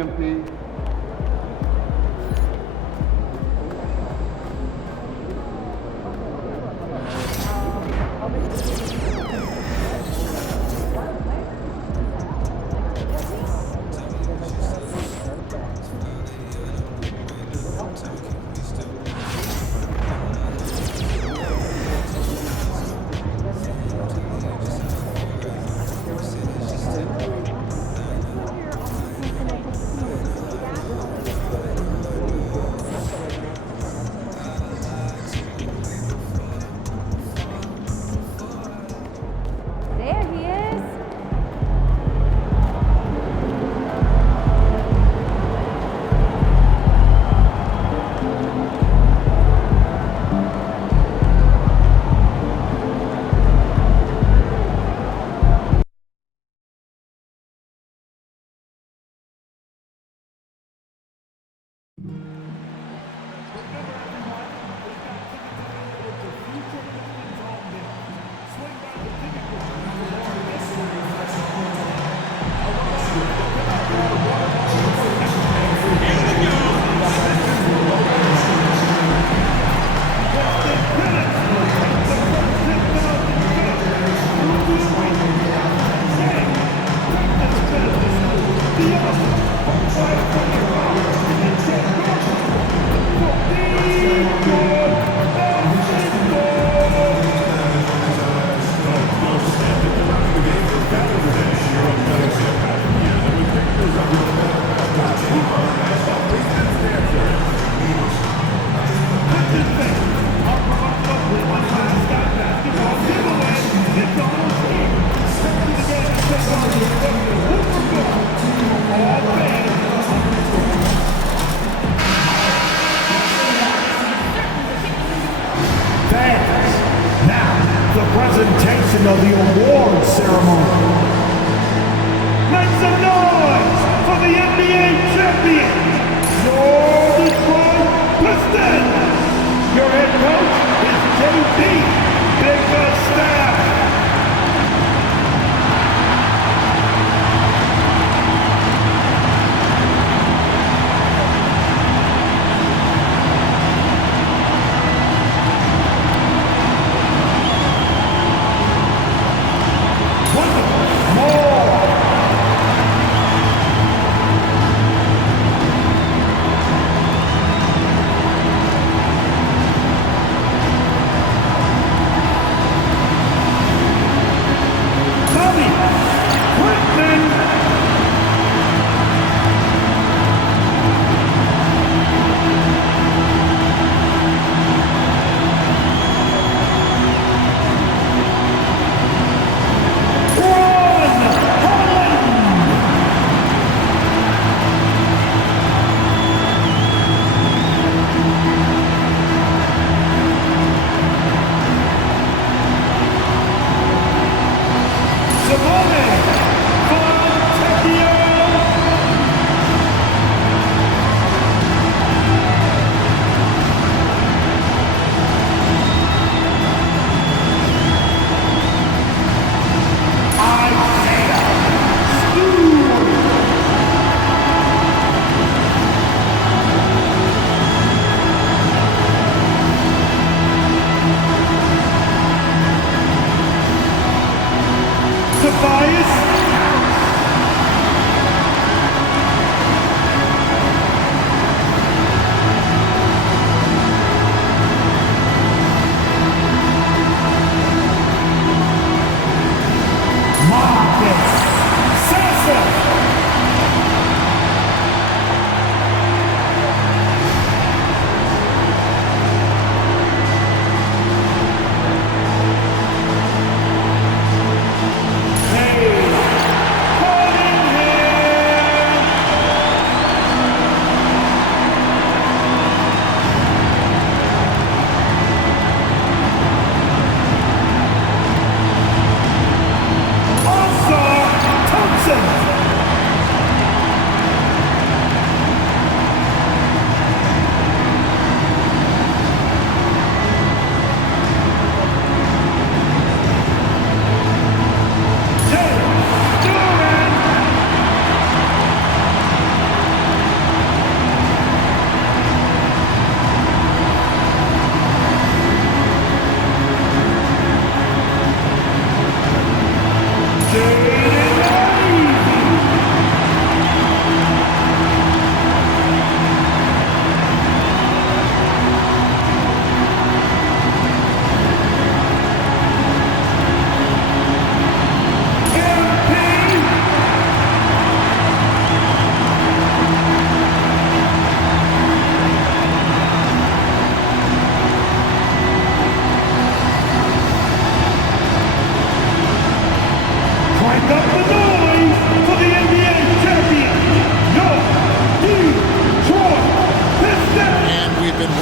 MP.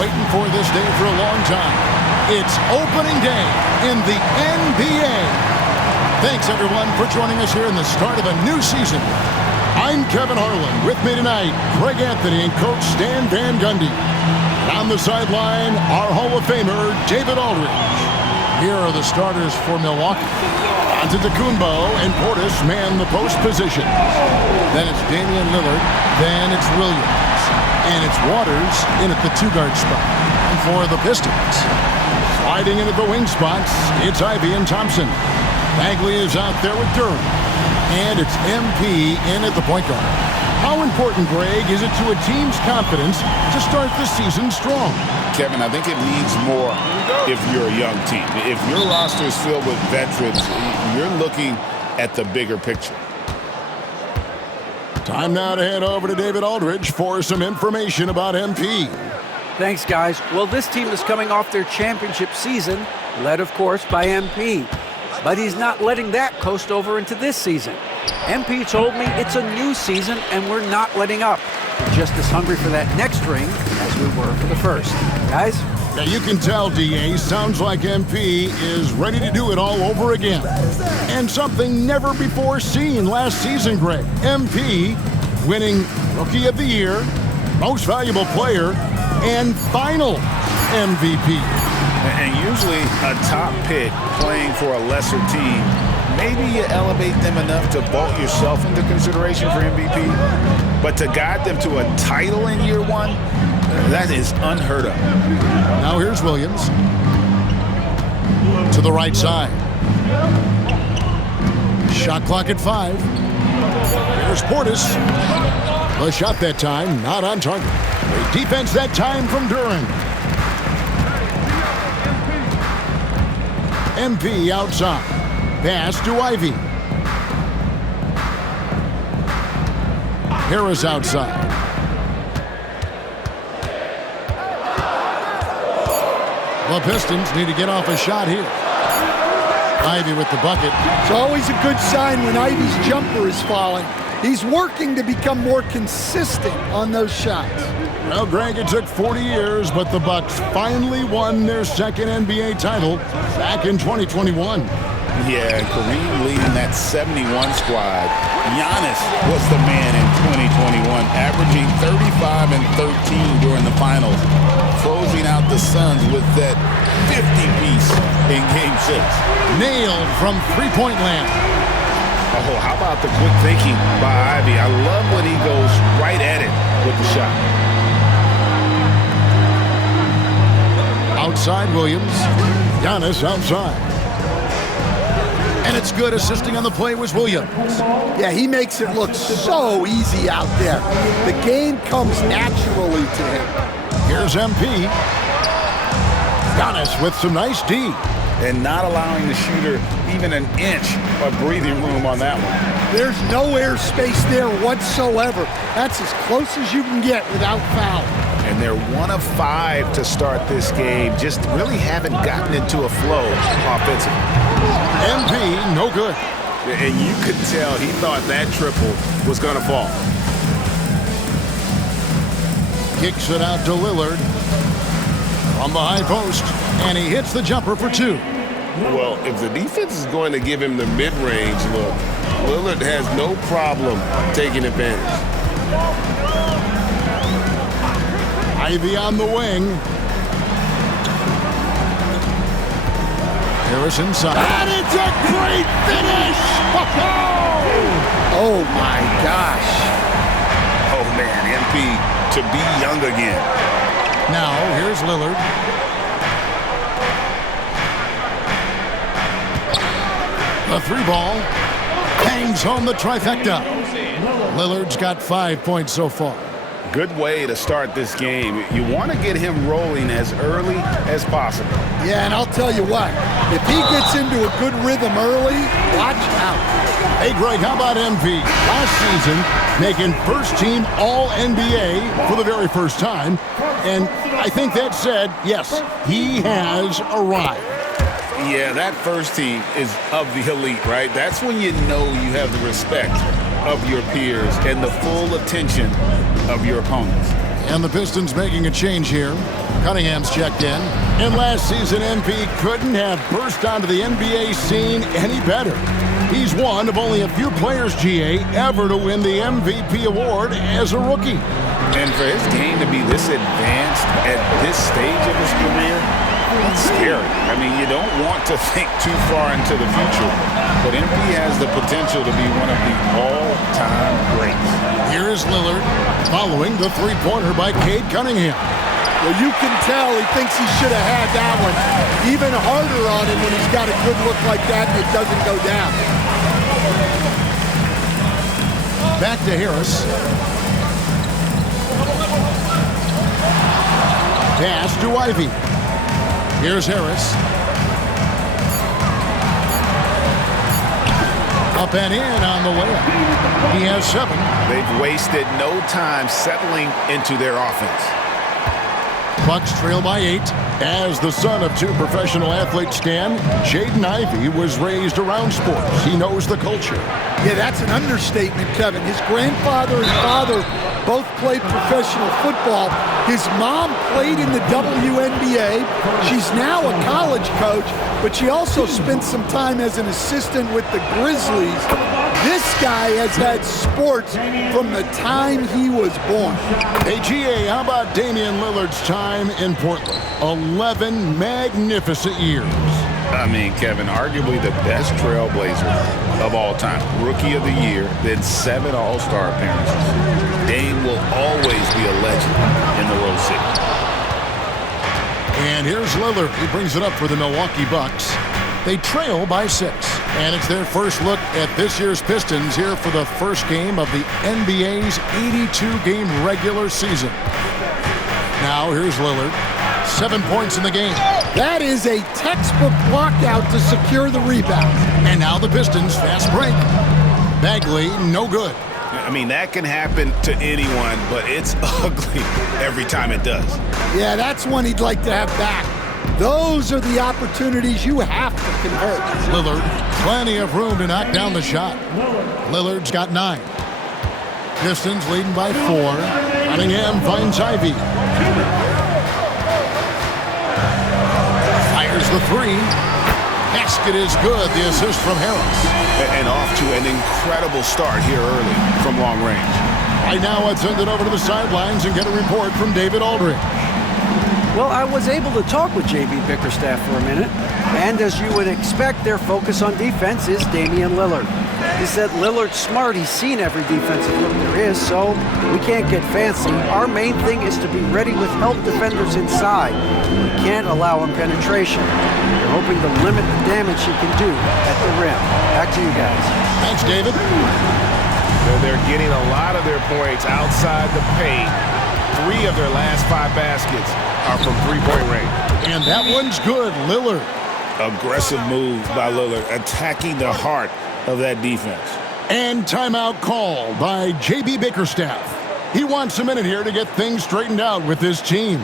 waiting for this day for a long time. It's opening day in the NBA. Thanks, everyone, for joining us here in the start of a new season. I'm Kevin Harlan. With me tonight, Greg Anthony and Coach Stan Van Gundy. And on the sideline, our Hall of Famer, David Aldridge. Here are the starters for Milwaukee. Antetokounmpo and Portis man the post position. Then it's Damian Lillard. Then it's Williams. And it's Waters in at the two-guard spot. And for the Pistons, sliding into the wing spots, it's Ivey and Thompson. Bagley is out there with Durham. And it's MP in at the point guard. How important, Greg, is it to a team's confidence to start the season strong? Kevin, I think it needs more if you're a young team. If your roster is filled with veterans, you're looking at the bigger picture. Time now to head over to David Aldridge for some information about MP. Thanks, guys. Well, this team is coming off their championship season, led, of course, by MP. But he's not letting that coast over into this season. MP told me it's a new season and we're not letting up. We're just as hungry for that next ring as we were for the first. Guys? Now you can tell, DA, sounds like MP is ready to do it all over again. And something never before seen last season, Greg. MP winning Rookie of the Year, Most Valuable Player, and Final MVP. And usually a top pick playing for a lesser team, maybe you elevate them enough to vault yourself into consideration for MVP. But to guide them to a title in year one, that is unheard of. Now here's Williams. To the right side. Shot clock at 5. Here's Portis. The shot that time, not on target. A defense that time from Duran. MP outside. Pass to Ivey. Harris outside. The Pistons need to get off a shot here. Ivey with the bucket. It's always a good sign when Ivey's jumper is falling. He's working to become more consistent on those shots. Well, Greg, it took 40 years, but the Bucks finally won their second NBA title back in 2021. Yeah, Kareem leading that 71 squad. Giannis was the man in 2021, averaging 35 and 13 during the finals, closing out the Suns with that 50-piece in Game 6. Nailed from three-point land. Oh, how about the quick thinking by Ivey? I love when he goes right at it with the shot. Outside Williams. Giannis outside. And it's good. Assisting on the play was Williams. Yeah, he makes it look so easy out there. The game comes naturally to him. Here's MP. Giannis with some nice D. And not allowing the shooter even an inch of breathing room on that one. There's no airspace there whatsoever. That's as close as you can get without foul. And they're 1 of 5 to start this game. Just really haven't gotten into a flow offensively. MP, no good. And you could tell he thought that triple was going to fall. Kicks it out to Lillard. From the high post. And he hits the jumper for 2. Well, if the defense is going to give him the mid-range look, Lillard has no problem taking advantage. Ivey on the wing. Harris inside. And it's a great finish! Oh, my gosh. Oh, man, MP to be young again. Now, here's Lillard. The 3 ball bangs home the trifecta. Lillard's got 5 points so far. Good way to start this game. You want to get him rolling as early as possible. Yeah, and I'll tell you what, if he gets into a good rhythm early, watch out. Hey, Greg, how about MP? Last season, making first-team All-NBA for the very first time. And I think that said, yes, he has arrived. Yeah, that first team is of the elite, right? That's when you know you have the respect of your peers and the full attention of your opponents. And the Pistons making a change here. Cunningham's checked in. And last season, MP couldn't have burst onto the NBA scene any better. He's one of only a few players, GA, ever to win the MVP award as a rookie. And for his game to be this advanced at this stage of his career, that's scary. I mean, you don't want to think too far into the future, but MP has the potential to be one of the all-time greats. Here is Lillard following the three-pointer by Cade Cunningham. Well, you can tell he thinks he should have had that one even harder on him when he's got a good look like that and it doesn't go down. Back to Harris. Pass to Ivy. Here's Harris. Up and in on the layup. He has 7. They've wasted no time settling into their offense. Bucks trail by 8. As the son of 2 professional athletes, Stan, Jaden Ivey was raised around sports. He knows the culture. Yeah, that's an understatement, Kevin. His grandfather and father both played professional football. His mom played in the WNBA. She's now a college coach, but she also spent some time as an assistant with the Grizzlies. This guy has had sports from the time he was born. Hey, GA, how about Damian Lillard's time in Portland? 11 magnificent years. I mean, Kevin, arguably the best trailblazer of all time. Rookie of the year, then 7 All-Star appearances. Dame will always be a legend in the Rose City. And here's Lillard. He brings it up for the Milwaukee Bucks. They trail by 6. And it's their first look at this year's Pistons here for the first game of the NBA's 82-game regular season. Now here's Lillard. 7 points in the game. That is a textbook lockout to secure the rebound. And now the Pistons fast break. Bagley, no good. I mean, that can happen to anyone, but it's ugly every time it does. Yeah, that's one he'd like to have back. Those are the opportunities you have to convert. Lillard, plenty of room to knock down the shot. Lillard's got 9. Pistons leading by 4. Cunningham finds Ivy. Fires the 3. Basket is good. The assist from Harris. And off to an incredible start here early from long range. Right now, let's send it over to the sidelines and get a report from David Aldridge. Well, I was able to talk with J.B. Bickerstaff for a minute, and as you would expect, their focus on defense is Damian Lillard. He said Lillard's smart. He's seen every defensive look there is, so we can't get fancy. Our main thing is to be ready with help defenders inside. We can't allow him penetration. We're hoping to limit the damage he can do at the rim. Back to you guys. Thanks, David. They're getting a lot of their points outside the paint. 3 of their last 5 baskets are from three-point range. And that one's good. Lillard. Aggressive move by Lillard, attacking the heart of that defense. And timeout call by J.B. Bickerstaff. He wants a minute here to get things straightened out with his team.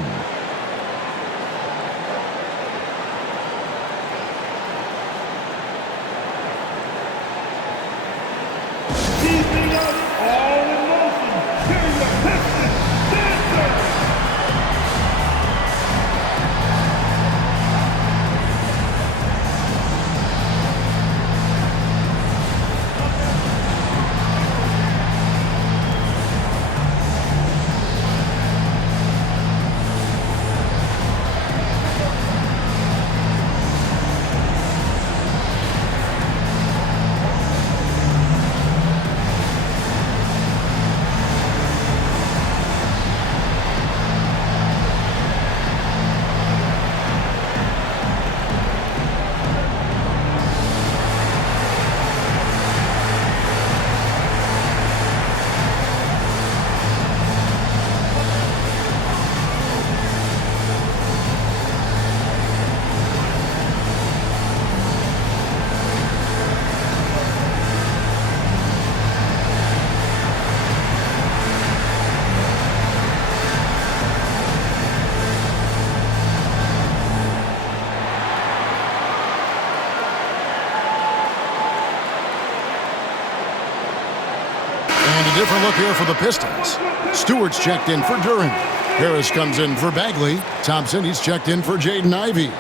And a different look here for the Pistons. Stewart's checked in for Duran. Harris comes in for Bagley. Thompson, he's checked in for Jaden Ivey.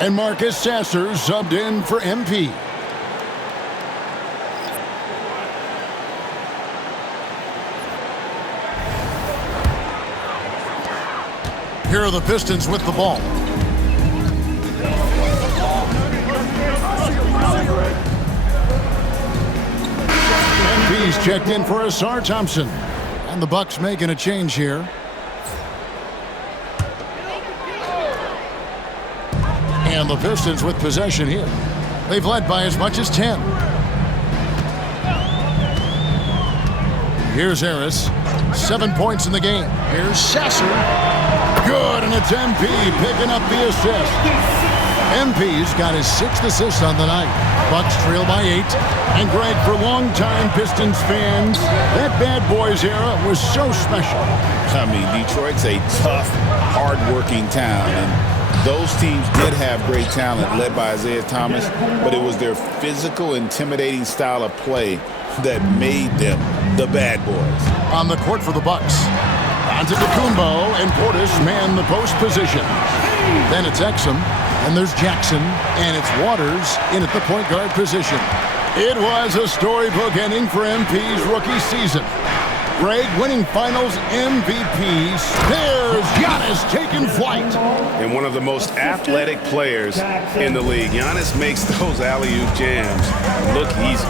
And Marcus Sasser subbed in for MP. Here are the Pistons with the ball. MP's checked in for Asar Thompson. And the Bucks making a change here. And the Pistons with possession here. They've led by as much as 10. Here's Harris. 7 points in the game. Here's Sasser. Good, and it's MP picking up the assist. MP's got his 6th assist on the night. Bucks trail by 8. And Greg, for longtime Pistons fans, that Bad Boys era was so special. I mean, Detroit's a tough, hard-working town, and those teams did have great talent led by Isaiah Thomas, but it was their physical, intimidating style of play that made them the Bad Boys. On the court for the Bucks. Antetokounmpo and Portis man the post position. Then it's Exum, and there's Jackson, and it's Waters in at the point guard position. It was a storybook ending for MP's rookie season. Greg winning finals MVPs. There's Giannis taking flight. And one of the most athletic players in the league. Giannis makes those alley-oop jams look easy.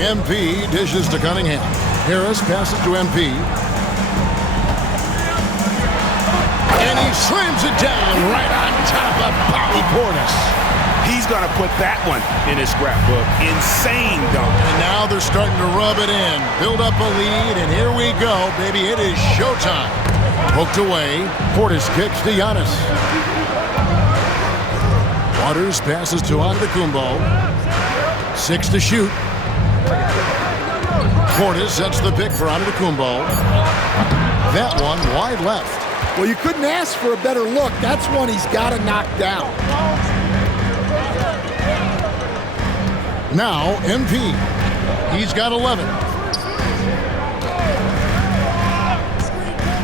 MP dishes to Cunningham. Harris passes to MP. And he slams it down right on top of Bobby Portis. He's going to put that one in his scrapbook. Insane dunk. And now they're starting to rub it in. Build up a lead, and here we go, baby. It is showtime. Poked away. Portis kicks to Giannis. Waters passes to Antetokounmpo. 6 to shoot. Portis sets the pick for Antetokounmpo. That one wide left. Well, you couldn't ask for a better look. That's one he's got to knock down. Now, MP. He's got 11.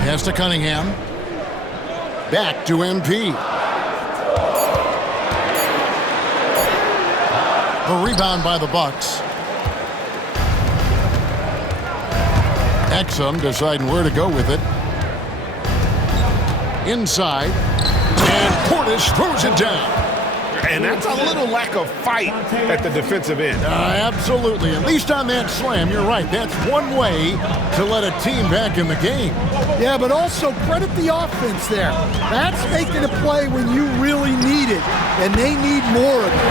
Pass to Cunningham. Back to MP. The rebound by the Bucks. Exum deciding where to go with it. Inside. And Portis throws it down. And that's a little lack of fight at the defensive end. Absolutely. At least on that slam, you're right. That's one way to let a team back in the game. Yeah, but also credit the offense there. That's making a play when you really need it, and they need more of it.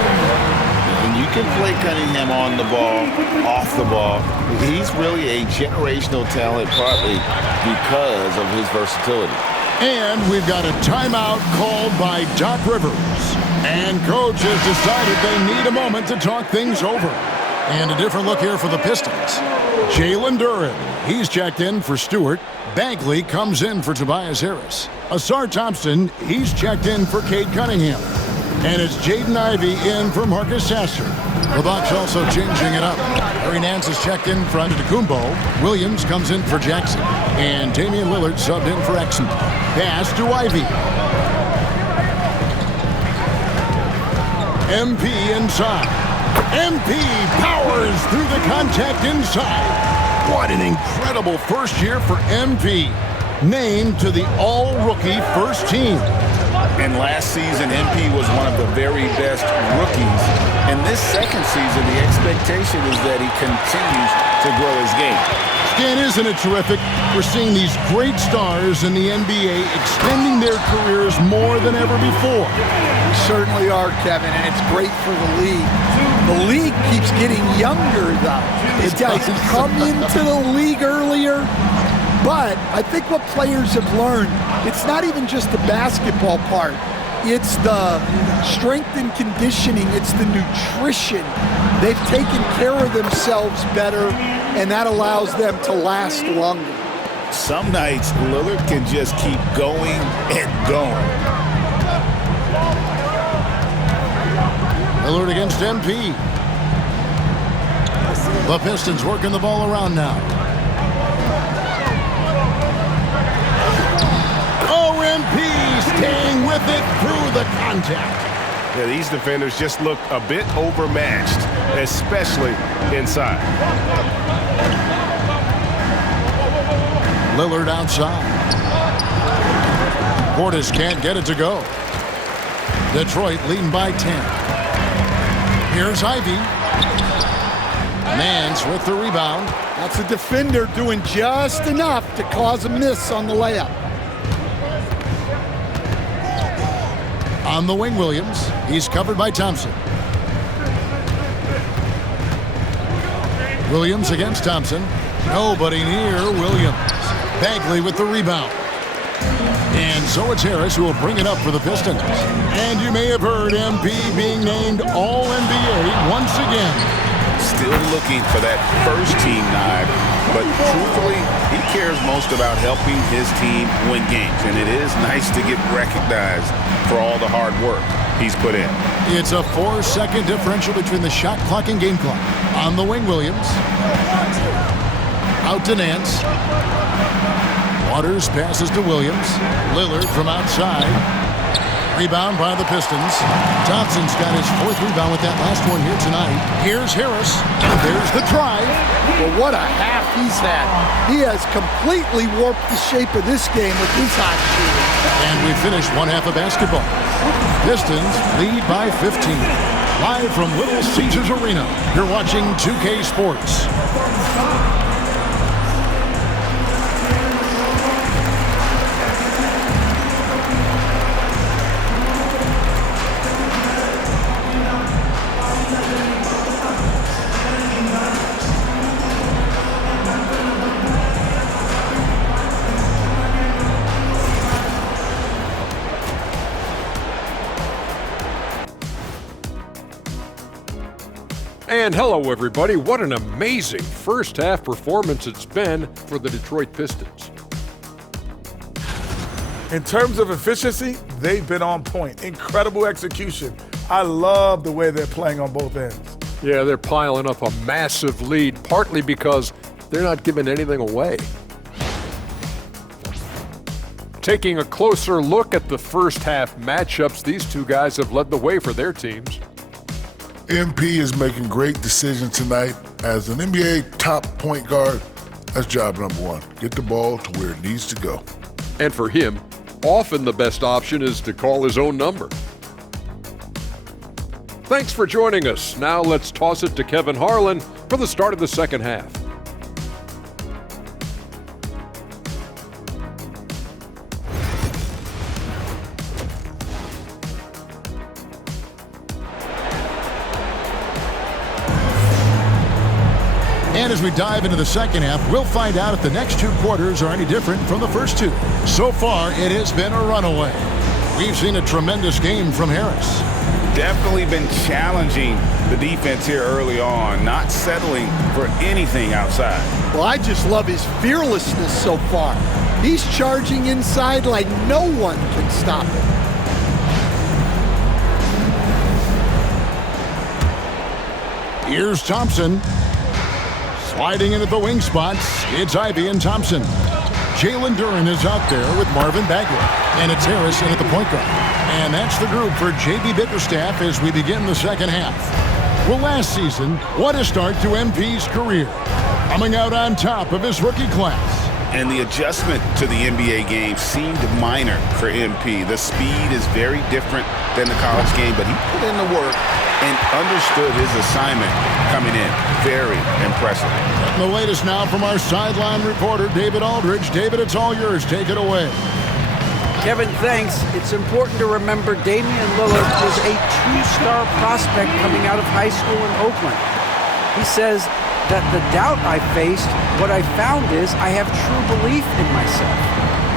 When you can play Cunningham on the ball, off the ball, he's really a generational talent partly because of his versatility. And we've got a timeout called by Doc Rivers. And coach has decided they need a moment to talk things over. And a different look here for the Pistons. Jalen Duren, he's checked in for Stewart. Bagley comes in for Tobias Harris. Asar Thompson, he's checked in for Cade Cunningham. And it's Jaden Ivey in for Marcus Sasser. The Bucks also changing it up. Harry Nance is checked in for Antetokounmpo. Williams comes in for Jackson. And Damian Lillard subbed in for Exum. Pass to Ivey. MP inside. MP powers through the contact inside. What an incredible first year for MP. Named to the all-rookie first team. And last season, MP was one of the very best rookies. And this second season, the expectation is that he continues to grow his game. Stan, isn't it terrific? We're seeing these great stars in the NBA extending their careers more than ever before. We certainly are, Kevin, and it's great for the league. The league keeps getting younger, though. These guys come into the league earlier. But I think what players have learned, it's not even just the basketball part. It's the strength and conditioning. It's the nutrition. They've taken care of themselves better, and that allows them to last longer. Some nights, Lillard can just keep going and going. Lillard against MP. The Pistons working the ball around now. with it through the contact. Yeah, these defenders just look a bit overmatched, especially inside. Lillard outside. Portis can't get it to go. Detroit leading by 10. Here's Ivy. Nance with the rebound. That's a defender doing just enough to cause a miss on the layup. On the wing, Williams. He's covered by Thompson. Williams against Thompson. Nobody near Williams. Bagley with the rebound. And so it's Harris who will bring it up for the Pistons. And you may have heard MP being named All-NBA once again. Still looking for that first-team nod, but truthfully, he cares most about helping his team win games, and it is nice to get recognized for all the hard work he's put in. It's a 4-second differential between the shot clock and game clock. On the wing, Williams. Out to Nance. Waters passes to Williams. Lillard from outside. Rebound by the Pistons. Thompson's got his 4th rebound with that last one here tonight. Here's Harris. And there's the drive. Well, what a half he's had. He has completely warped the shape of this game with his hot shooting. And we finish one half of basketball. Pistons lead by 15. Live from Little Caesars Arena, you're watching 2K Sports. And hello, everybody. What an amazing first-half performance it's been for the Detroit Pistons. In terms of efficiency, they've been on point. Incredible execution. I love the way they're playing on both ends. Yeah, they're piling up a massive lead, partly because they're not giving anything away. Taking a closer look at the first-half matchups, these two guys have led the way for their teams. MP is making great decisions tonight. As an NBA top point guard, that's job number one. Get the ball to where it needs to go. And for him, often the best option is to call his own number. Thanks for joining us. Now let's toss it to Kevin Harlan for the start of the second half. And as we dive into the second half, we'll find out if the next 2 quarters are any different from the first 2. So far, it has been a runaway. We've seen a tremendous game from Harris. Definitely been challenging the defense here early on, not settling for anything outside. Well, I just love his fearlessness so far. He's charging inside like no one can stop him. Here's Thompson. Sliding into the wing spots, it's Ivy and Thompson. Jalen Duren is out there with Marvin Bagley. And it's Harris in at the point guard. And that's the group for J.B. Bickerstaff as we begin the second half. Well, last season, what a start to MP's career. Coming out on top of his rookie class. And the adjustment to the NBA game seemed minor for MP. The speed is very different than the college game, but he put in the work and understood his assignment coming in. Very impressive. And the latest now from our sideline reporter, David Aldridge. David, it's all yours. Take it away. Kevin, thanks. It's important to remember Damian Lillard was a 2-star prospect coming out of high school in Oakland. He says that the doubt I faced, what I found is I have true belief in myself.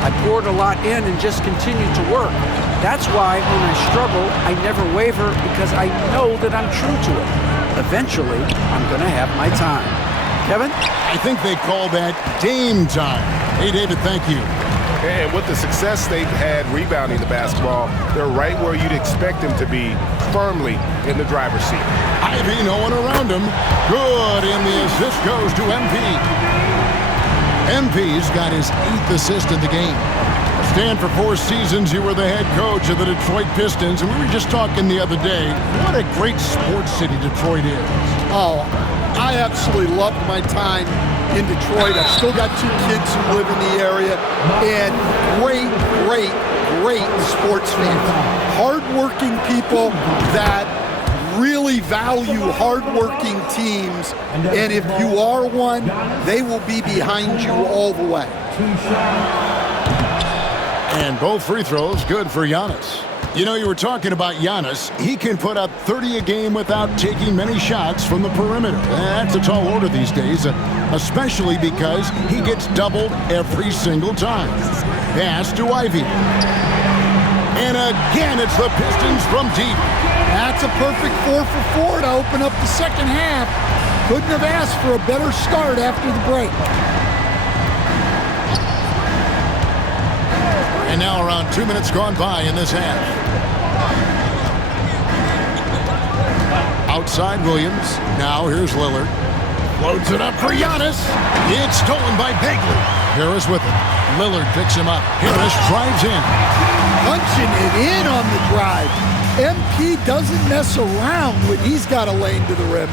I poured a lot in and just continued to work. That's why when I struggle, I never waver because I know that I'm true to it. Eventually, I'm going to have my time. Kevin? I think they call that game time. Hey, David, thank you. And with the success they've had rebounding the basketball, they're right where you'd expect them to be, firmly in the driver's seat. Ivy, no one around him. Good, and the assist goes to MP. MP's got his 8th assist in the game. Stan, for 4 seasons, you were the head coach of the Detroit Pistons, and we were just talking the other day, what a great sports city Detroit is. Oh, I absolutely loved my time in Detroit. I've still got 2 kids who live in the area, and great sports fans. Hard-working people that really value hard-working teams, and if you are one, they will be behind you all the way. And both free throws good for Giannis. You know, you were talking about Giannis. He can put up 30 a game without taking many shots from the perimeter. That's a tall order these days, especially because he gets doubled every single time. Pass to Ivy. And again, it's the Pistons from deep. That's a perfect 4 for 4 to open up the second half. Couldn't have asked for a better start after the break. And now around 2 minutes gone by in this half. Outside Williams. Now here's Lillard. Loads it up for Giannis. It's stolen by Bagley. Harris with it. Lillard picks him up. Harris drives in. Punching it in on the drive. MP doesn't mess around when he's got a lane to the rim.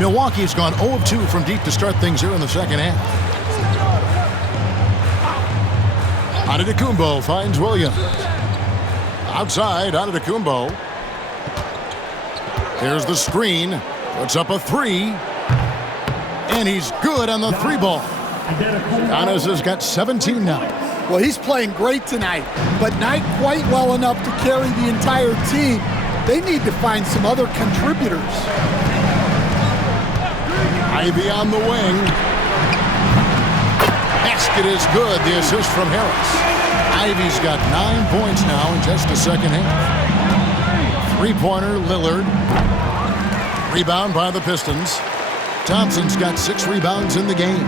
Milwaukee's gone 0 of 2 from deep to start things here in the second half. Antetokounmpo finds Williams. Outside, Antetokounmpo. Here's the screen. Puts up a 3. And he's good on the 3 ball. Giannis has got 17 now. Well, he's playing great tonight, but not quite well enough to carry the entire team. They need to find some other contributors. Ivy on the wing. Basket is good. The assist from Harris. Ivy's got 9 points now in just the second half. 3-pointer, Lillard. Rebound by the Pistons. Thompson's got 6 rebounds in the game.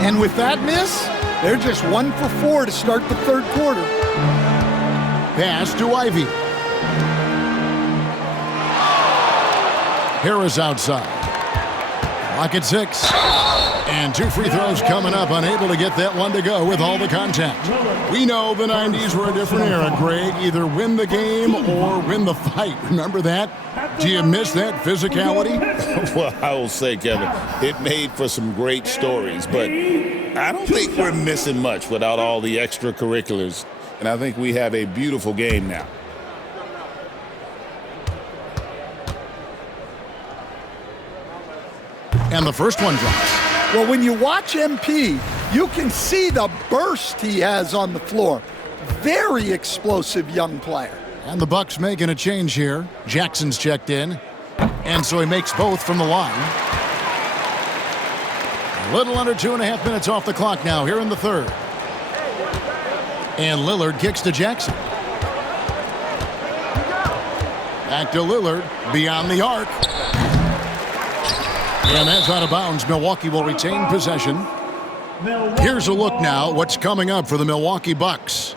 And with that miss, they're just 1 for 4 to start the third quarter. Pass to Ivy. Harris outside. Clock at 6. And 2 free throws coming up. Unable to get that one to go with all the contact. We know the 90s were a different era, Greg. Either win the game or win the fight. Remember that? Do you miss that physicality? Well, I will say, Kevin, it made for some great stories, but I don't think we're missing much without all the extracurriculars. And I think we have a beautiful game now. And the first one drops. Well, when you watch MP, you can see the burst he has on the floor. Very explosive young player. And the Bucks making a change here. Jackson's checked in. And so he makes both from the line. A little under 2.5 minutes off the clock now here in the third. And Lillard kicks to Jackson. Back to Lillard. Beyond the arc. And that's out of bounds. Milwaukee will retain possession. Here's a look now what's coming up for the Milwaukee Bucks.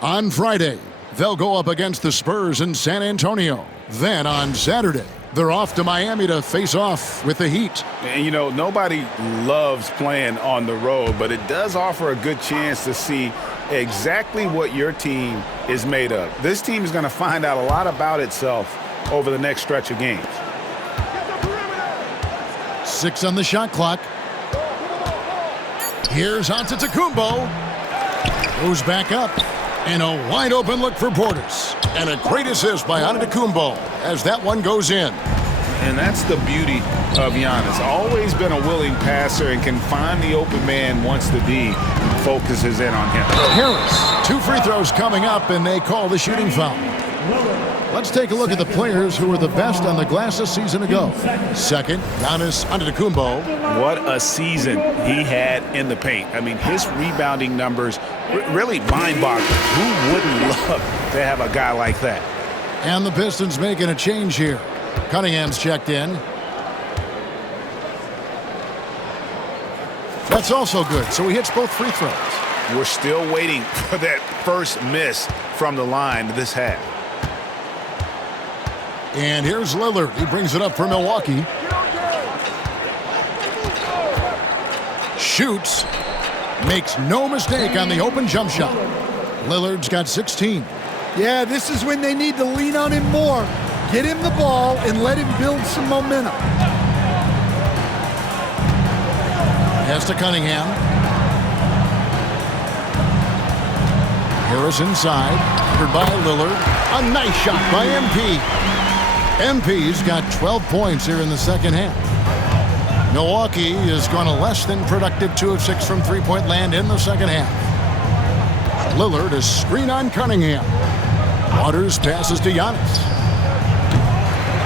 On Friday, they'll go up against the Spurs in San Antonio. Then on Saturday, they're off to Miami to face off with the Heat. And, you know, nobody loves playing on the road, but it does offer a good chance to see exactly what your team is made of. This team is going to find out a lot about itself over the next stretch of games. 6 on the shot clock. Here's Antetokounmpo. Goes back up. And a wide open look for Portis. And a great assist by Antetokounmpo as that one goes in. And that's the beauty of Giannis. Always been a willing passer and can find the open man once the D focuses in on him. Harris, 2 free throws coming up, and they call the shooting foul. Let's take a look at the players who were the best on the glass a season ago. Second, Giannis Antetokounmpo. What a season he had in the paint. I mean, his rebounding numbers really mind-boggling. Who wouldn't love to have a guy like that? And the Pistons making a change here. Cunningham's checked in. That's also good, so he hits both free throws. We're still waiting for that first miss from the line this half. And here's Lillard. He brings it up for Milwaukee. Shoots. Makes no mistake on the open jump shot. Lillard's got 16. Yeah, this is when they need to lean on him more. Get him the ball and let him build some momentum. Pass to Cunningham. Harris inside. Covered by Lillard. A nice shot by MP. MP's got 12 points here in the second half. Milwaukee is going to less than productive 2 of 6 from three-point land in the second half. Lillard is screen on Cunningham. Waters passes to Giannis.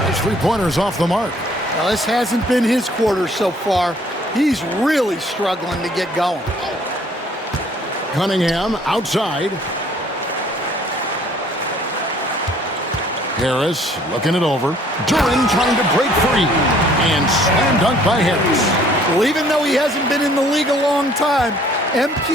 His three-pointers off the mark. Well, this hasn't been his quarter so far. He's really struggling to get going. Cunningham outside. Harris looking it over. Duran trying to break free. And slam dunk by Harris. Well, even though he hasn't been in the league a long time, MP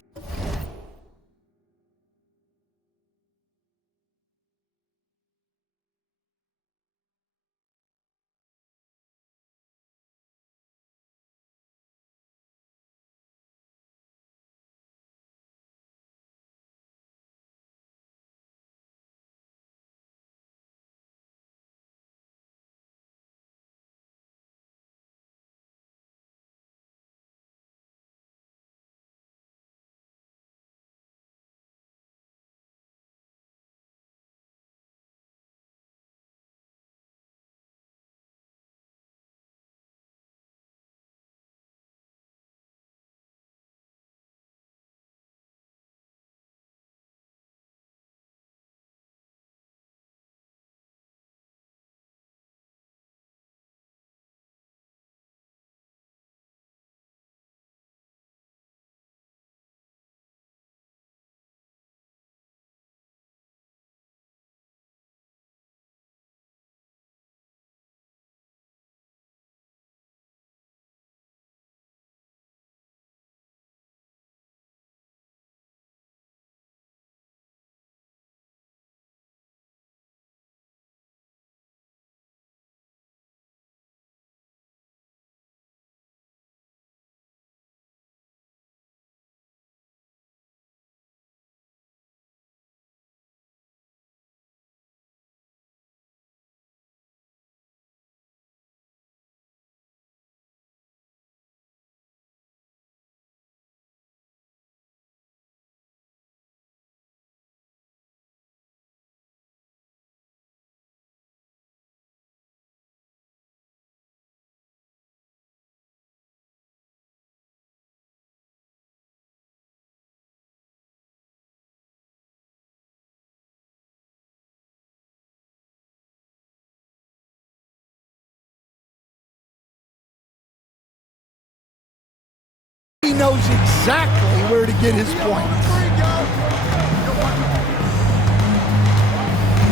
he knows exactly where to get his points.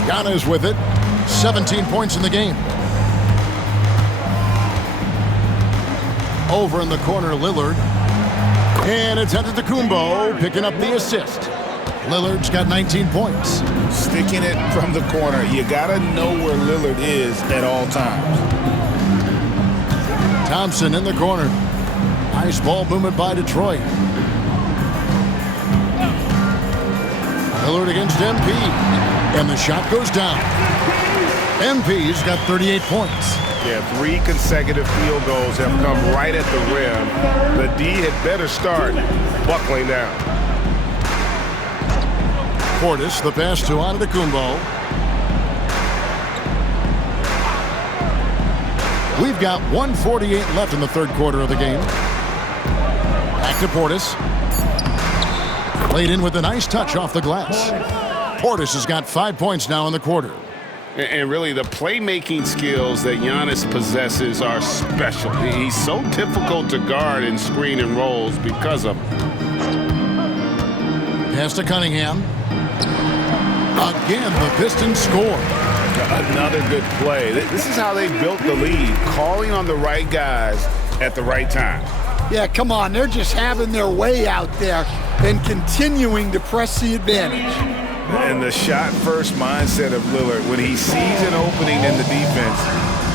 Giannis with it. 17 points in the game. Over in the corner, Lillard. And it's Antetokounmpo picking up the assist. Lillard's got 19 points. Sticking it from the corner. You got to know where Lillard is at all times. Thompson in the corner. Nice ball movement by Detroit. Lillard against MP. And the shot goes down. MP's got 38 points. Yeah, 3 consecutive field goals have come right at the rim. The D had better start buckling down. Portis, the pass to Antetokounmpo. We've got 1:48 left in the third quarter of the game. Back to Portis. Played in with a nice touch off the glass. Portis has got 5 points now in the quarter. And really, the playmaking skills that Giannis possesses are special. He's so difficult to guard in screen and rolls because of them. Pass to Cunningham. Again, the Pistons score. Another good play. This is how they built the lead, calling on the right guys at the right time. Yeah, come on. They're just having their way out there and continuing to press the advantage. And the shot-first mindset of Lillard, when he sees an opening in the defense,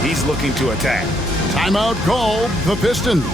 he's looking to attack. Timeout called, the Pistons.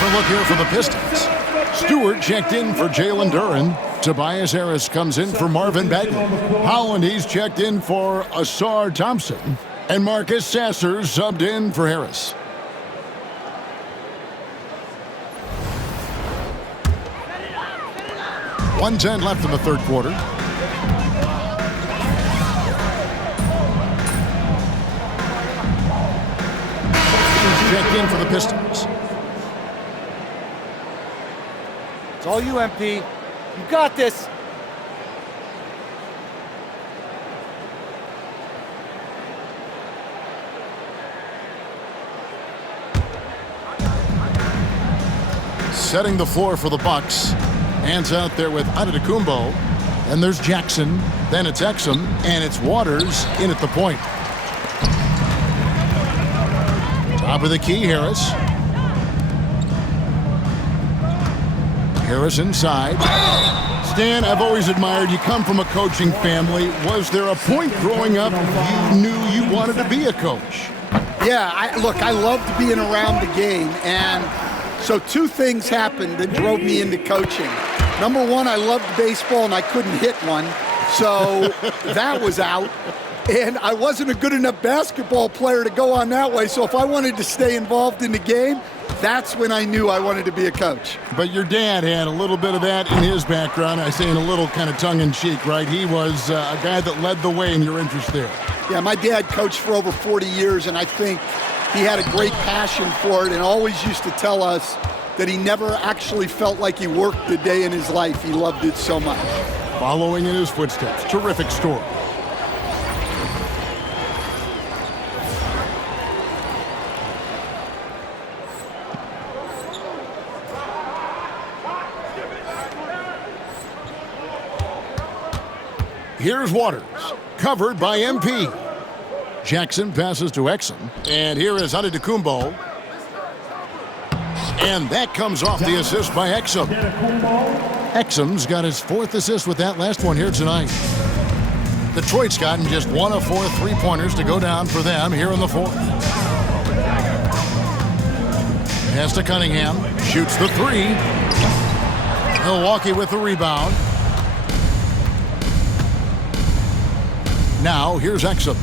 different look here for the Pistons. Stewart checked in for Jalen Duren. Tobias Harris comes in for Marvin Bagley. Holland, he's checked in for Asar Thompson. And Marcus Sasser subbed in for Harris. .110 left in the third quarter. Checked in for the Pistons. It's all you, MP. You got this. Setting the floor for the Bucks. Hands out there with Antetokounmpo. And there's Jackson. Then it's Exum. And it's Waters in at the point. Top of the key, Harris. Harris inside. Stan, I've always admired you come from a coaching family. Was there a point growing up you knew you wanted to be a coach? Yeah, I loved being around the game. And so two things happened that drove me into coaching. Number one, I loved baseball and I couldn't hit one. So that was out. And I wasn't a good enough basketball player to go on that way. So if I wanted to stay involved in the game, that's when I knew I wanted to be a coach. But your dad had a little bit of that in his background. I say in a little kind of tongue-in-cheek, right? He was a guy that led the way in your interest there. Yeah, my dad coached for over 40 years, and I think he had a great passion for it and always used to tell us that he never actually felt like he worked a day in his life. He loved it so much. Following in his footsteps. Terrific story. Here's Waters, covered by MP. Jackson passes to Exum, and here is Antetokounmpo. And that comes off the assist by Exum. Exum's got his fourth assist with that last one here tonight. Detroit's gotten just 1 of 4 three-pointers to go down for them here in the fourth. Pass to Cunningham, shoots the three. Milwaukee with the rebound. Now, here's Exum.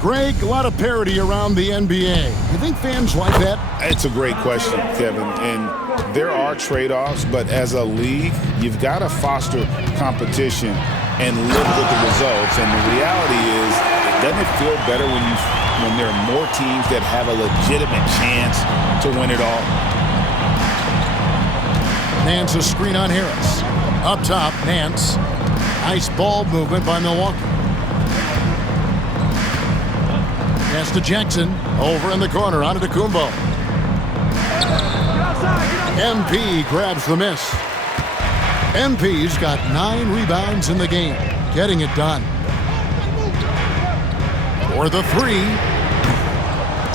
Greg, a lot of parity around the NBA. You think fans like that? It's a great question, Kevin. And there are trade-offs, but as a league, you've got to foster competition and live with the results. And the reality is, doesn't it feel better when there are more teams that have a legitimate chance to win it all? Nance a screen on Harris. Up top, Nance. Nice ball movement by Milwaukee. Pass to Jackson. Over in the corner, Antetokounmpo. MP grabs the miss. MP's got 9 rebounds in the game. Getting it done. For the three.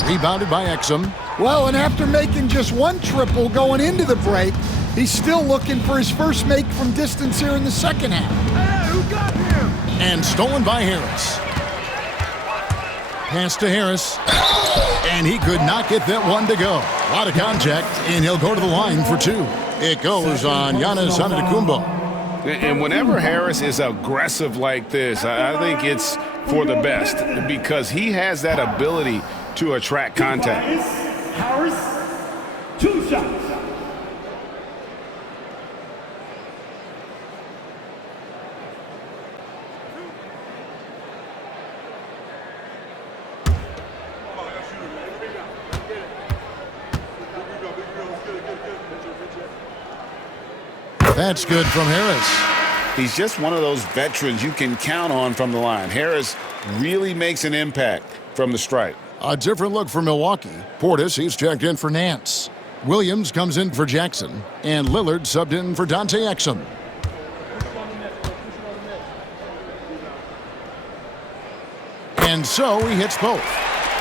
Rebounded by Exum. Well, and after making just 1 triple going into the break, he's still looking for his first make from distance here in the second half. Hey, who got him? And stolen by Harris. Pass to Harris. And he could not get that one to go. A lot of contact, and he'll go to the line for 2. It goes on Giannis Antetokounmpo. And whenever Harris is aggressive like this, I think it's for the best because he has that ability to attract contact. Harris, 2 shots. That's good from Harris. He's just one of those veterans you can count on from the line. Harris really makes an impact from the stripe. A different look for Milwaukee. Portis, he's checked in for Nance. Williams comes in for Jackson. And Lillard subbed in for Dante Exum. And so he hits both.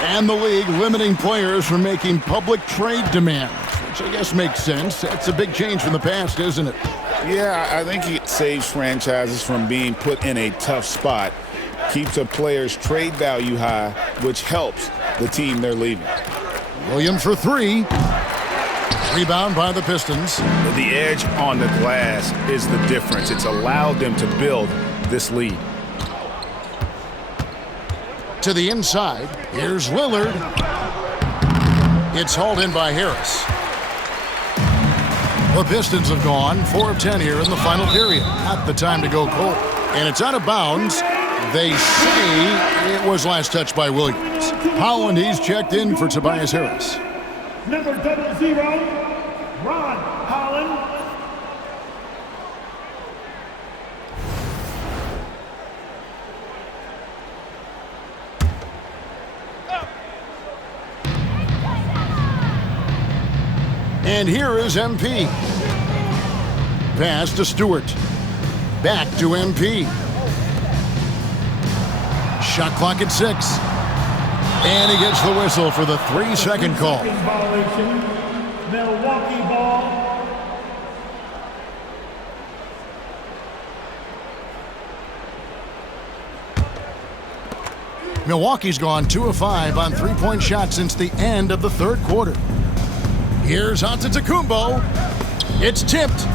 And the league limiting players from making public trade demands, which I guess makes sense. That's a big change from the past, isn't it? Yeah, I think it saves franchises from being put in a tough spot, keeps a player's trade value high, which helps the team they're leaving. Williams for three. Rebound by the Pistons. The edge on the glass is the difference. It's allowed them to build this lead. To the inside. Here's Lillard. It's hauled in by Harris. The Pistons have gone 4 of 10 here in the final period. Not the time to go cold. And it's out of bounds. They say it was last touched by Williams. Holland, he's checked in for Tobias Harris. Number 00, Ron Holland. And here is MP. Pass to Stewart. Back to MP. Shot clock at 6. And he gets the whistle for the 3-second call. Violation. Milwaukee ball. Milwaukee's gone 2 of 5 on three-point shots since the end of the third quarter. Here's Antetokounmpo. It's tipped.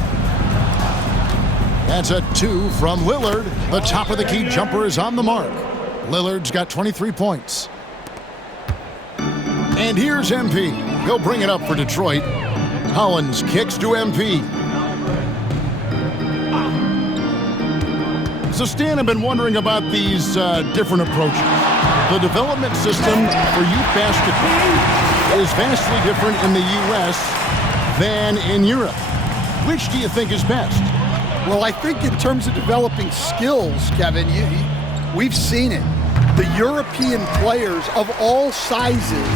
That's a 2 from Lillard. The top of the key jumper is on the mark. Lillard's got 23 points. And here's MP. He'll bring it up for Detroit. Hollins kicks to MP. So, Stan, I've been wondering about these different approaches. The development system for youth basketball is vastly different in the U.S. than in Europe. Which do you think is best? Well, I think in terms of developing skills, Kevin, we've seen it. The European players of all sizes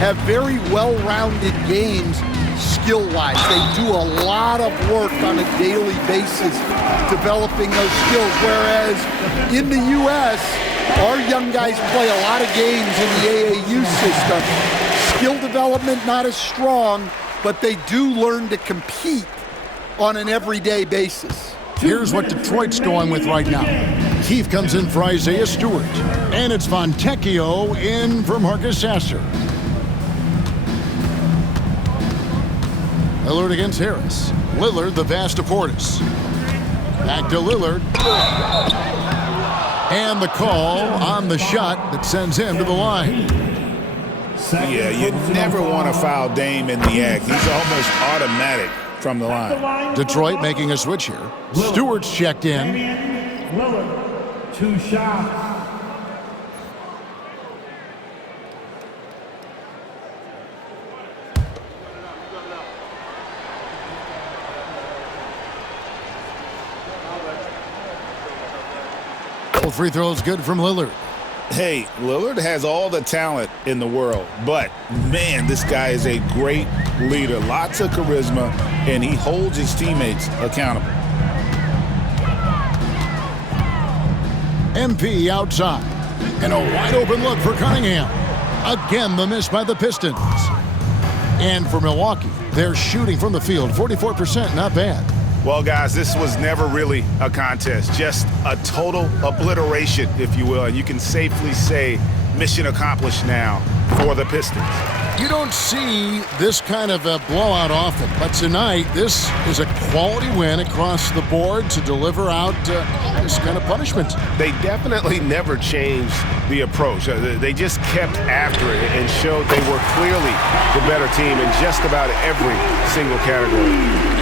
have very well-rounded games skill-wise. They do a lot of work on a daily basis developing those skills, whereas in the U.S., our young guys play a lot of games in the AAU system. Skill development not as strong, but they do learn to compete on an everyday basis. Here's what Detroit's going with right now. Keefe comes in for Isaiah Stewart. And it's Fontecchio in for Marcus Sasser. Lillard against Harris. Lillard, the pass to Portis. Back to Lillard. And the call on the shot that sends him to the line. Yeah, you never want to foul Dame in the act. He's almost automatic from the line. Detroit making a switch here. Stewart's checked in. Lillard, 2 shots. Free throws good from Lillard. Hey, Lillard has all the talent in the world, but man, this guy is a great leader. Lots of charisma, and he holds his teammates accountable. MP outside. And a wide open look for Cunningham. Again, the miss by the Pistons. And for Milwaukee, they're shooting from the field 44%, not bad. Well, guys, this was never really a contest, just a total obliteration, if you will. And you can safely say mission accomplished now for the Pistons. You don't see this kind of a blowout often, but tonight this is a quality win across the board to deliver out this kind of punishment. They definitely never changed the approach. They just kept after it and showed they were clearly the better team in just about every single category.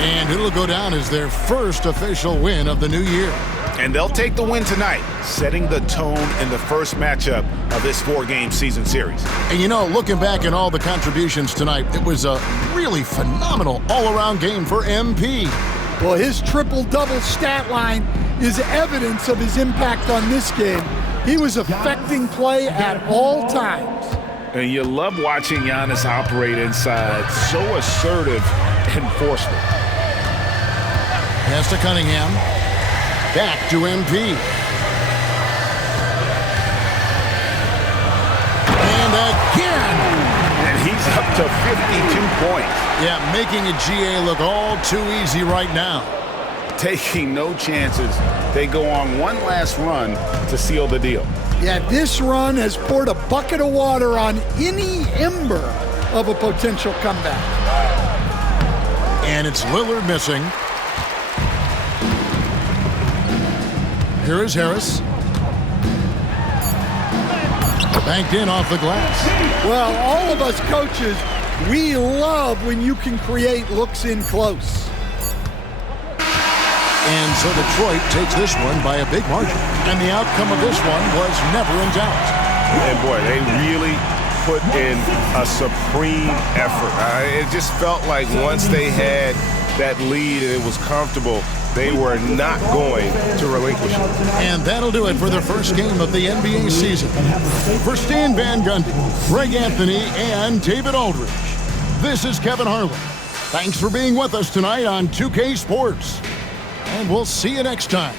And it'll go down as their first official win of the new year. And they'll take the win tonight, setting the tone in the first matchup of this 4-game season series. And you know, looking back at all the contributions tonight, it was a really phenomenal all-around game for MP. Well, his triple-double stat line is evidence of his impact on this game. He was affecting play at all times. And you love watching Giannis operate inside. So assertive and forceful. Pass to Cunningham. Back to MP. And again! And he's up to 52 points. Yeah, making a GA look all too easy right now. Taking no chances. They go on one last run to seal the deal. Yeah, this run has poured a bucket of water on any ember of a potential comeback. And it's Lillard missing. Here is Harris. Banked in off the glass. Well, all of us coaches, we love when you can create looks in close. And so Detroit takes this one by a big margin. And the outcome of this one was never in doubt. And boy, they really put in a supreme effort. It just felt like once they had that lead and it was comfortable, they were not going to relinquish it. And that'll do it for the first game of the NBA season. For Stan Van Gundy, Greg Anthony, and David Aldridge, this is Kevin Harlan. Thanks for being with us tonight on 2K Sports. And we'll see you next time.